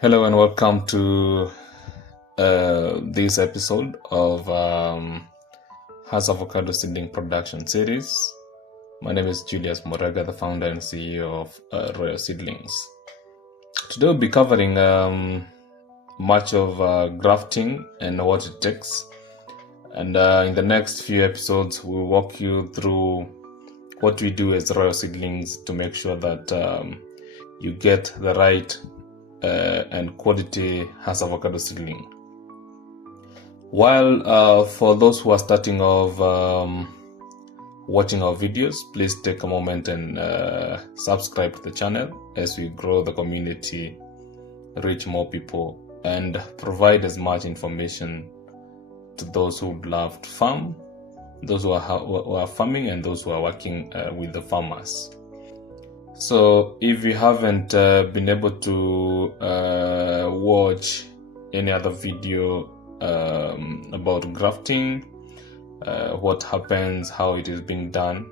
Hello and welcome to this episode of Hass Avocado Seedling Production Series. My name is Murang'a, the founder and CEO of Royal Seedlings. Today we'll be covering much of grafting and what it takes. And in the next few episodes, we'll walk you through what we do as Royal Seedlings to make sure that you get the right and quality Hass Avocado seedling. While for those who are starting off watching our videos, please take a moment and subscribe to the channel as we grow the community, reach more people, and provide as much information to those who would love to farm, those who are farming, and those who are working with the farmers. So if you haven't been able to watch any other video about grafting, what happens, how it is being done,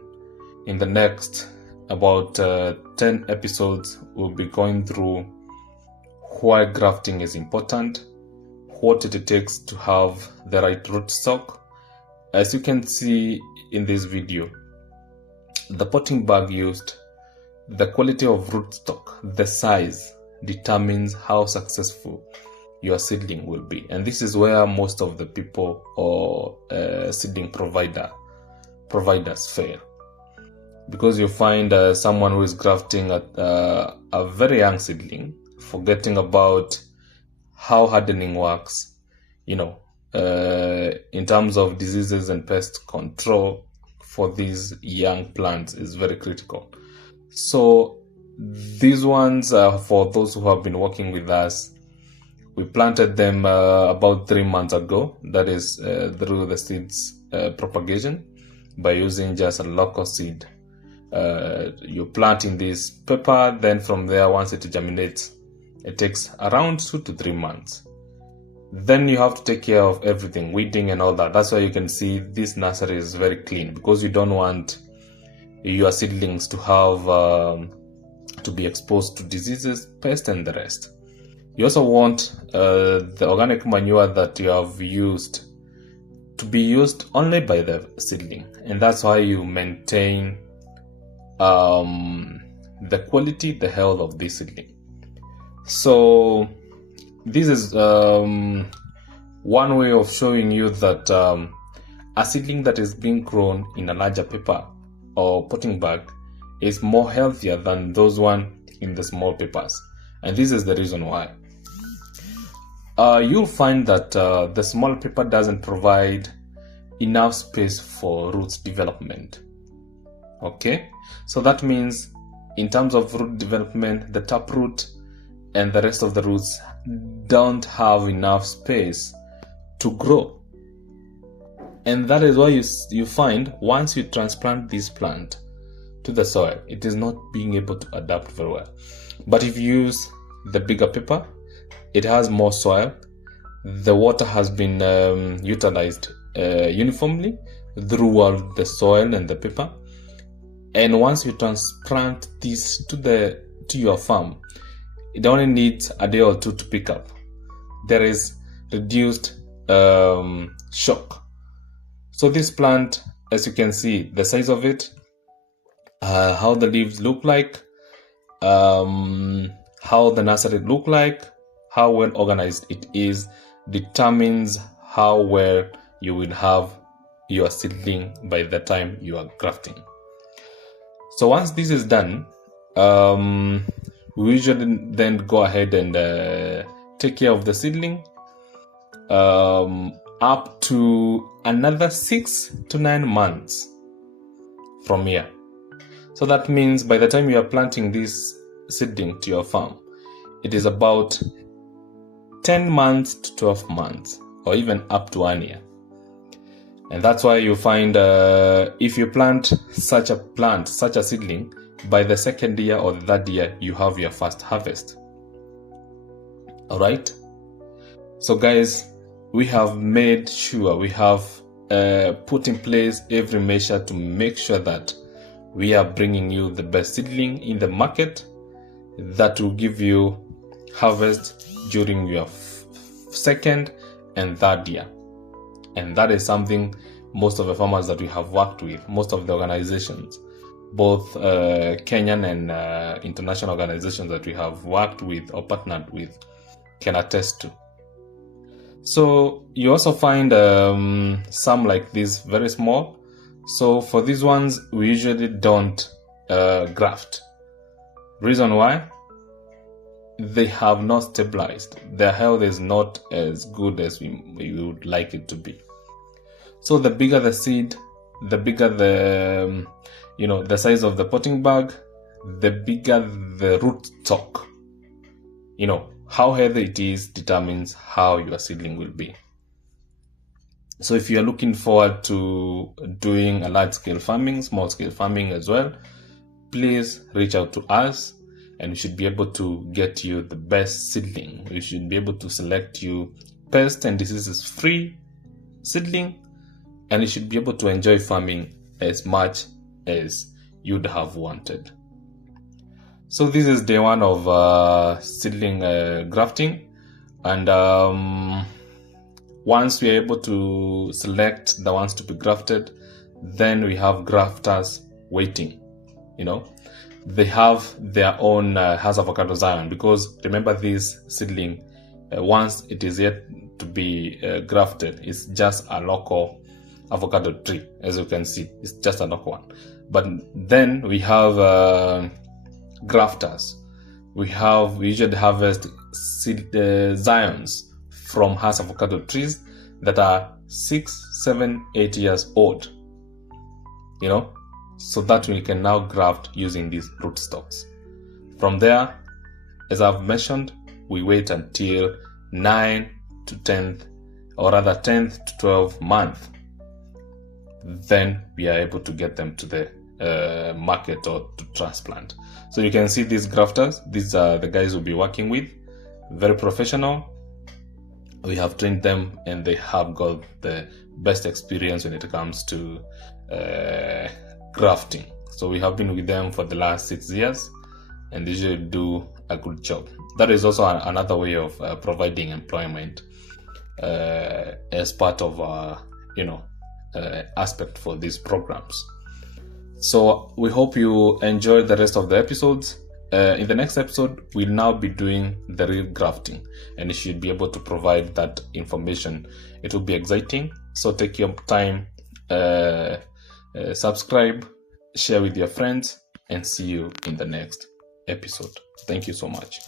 in the next about 10 episodes we'll be going through why grafting is important, what it takes to have the right rootstock. As you can see in this video, the potting bag used, the quality of rootstock, the size determines how successful your seedling will be. And this is where most of the people or seedling providers fail. Because you find someone who is grafting at a very young seedling, forgetting about how hardening works, in terms of diseases and pest control for these young plants is very critical. So these ones are for those who have been working with us. We planted them about 3 months ago. That is through the seeds propagation by using just a local seed. You plant in this pepper, then from there, once it germinates, it takes around 2 to 3 months. Then you have to take care of everything, weeding and all that. That's why you can see this nursery is very clean, because you don't want your seedlings to have to be exposed to diseases, pests, and the rest. You also want the organic manure that you have used to be used only by the seedling, and that's why you maintain the quality, the health of this seedling. So this is one way of showing you that a seedling that is being grown in a larger paper or potting bag is more healthier than those one in the small papers. And this is the reason why. You'll find that the small paper doesn't provide enough space for roots development. Okay, so that means in terms of root development, the taproot and the rest of the roots don't have enough space to grow. And that is why you find once you transplant this plant to the soil, it is not being able to adapt very well. But if you use the bigger paper, it has more soil. The water has been utilized uniformly throughout the soil and the paper. And once you transplant this to your farm, it only needs a day or two to pick up. There is reduced shock. So this plant, as you can see, the size of it, how the leaves look like, how the nursery look like, how well organized it is, determines how well you will have your seedling by the time you are grafting. So once this is done, we usually then go ahead and take care of the seedling up to another 6 to 9 months from here. So that means by the time you are planting this seedling to your farm, it is about 10 months to 12 months, or even up to 1 year. And that's why you find if you plant such a seedling, by the second year or the third year, you have your first harvest. All right. So guys, we have made sure we have put in place every measure to make sure that we are bringing you the best seedling in the market that will give you harvest during your second and third year. And that is something most of the farmers that we have worked with, most of the organizations, both Kenyan and international organizations that we have worked with or partnered with, can attest to. So you also find some like this very small. So for these ones, we usually don't graft. Reason why? They have not stabilized. Their health is not as good as we would like it to be. So the bigger the seed, the bigger the the size of the potting bag, the bigger the rootstock. How healthy it is determines how your seedling will be. So if you are looking forward to doing a large-scale farming, small-scale farming as well, please reach out to us, and we should be able to get you the best seedling. We should be able to select you pest and diseases-free seedling, and you should be able to enjoy farming as much as you'd have wanted. So this is day one of seedling grafting, and once we are able to select the ones to be grafted, then we have grafters waiting. They have their own Hass Avocado Zion, because remember, this seedling, once it is yet to be grafted, it's just a local avocado tree. As you can see, it's just a local one. But then we have grafters. We usually harvest zions from Hass avocado trees that are 6, 7, 8 years old. So that we can now graft using these rootstocks. From there, as I've mentioned, we wait until 9 to 10th, or rather 10th to 12th month. Then we are able to get them to the market or to transplant. So you can see these grafters. These are the guys we'll be working with. Very professional. We have trained them, and they have got the best experience when it comes to grafting. So we have been with them for the last 6 years, and they usually do a good job. That is also another way of providing employment as part of aspect for these programs. So we hope you enjoy the rest of the episodes. In the next episode, we'll now be doing the real grafting, and you should be able to provide that information. It will be exciting, so take your time, subscribe, share with your friends, and see you in the next episode. Thank you so much.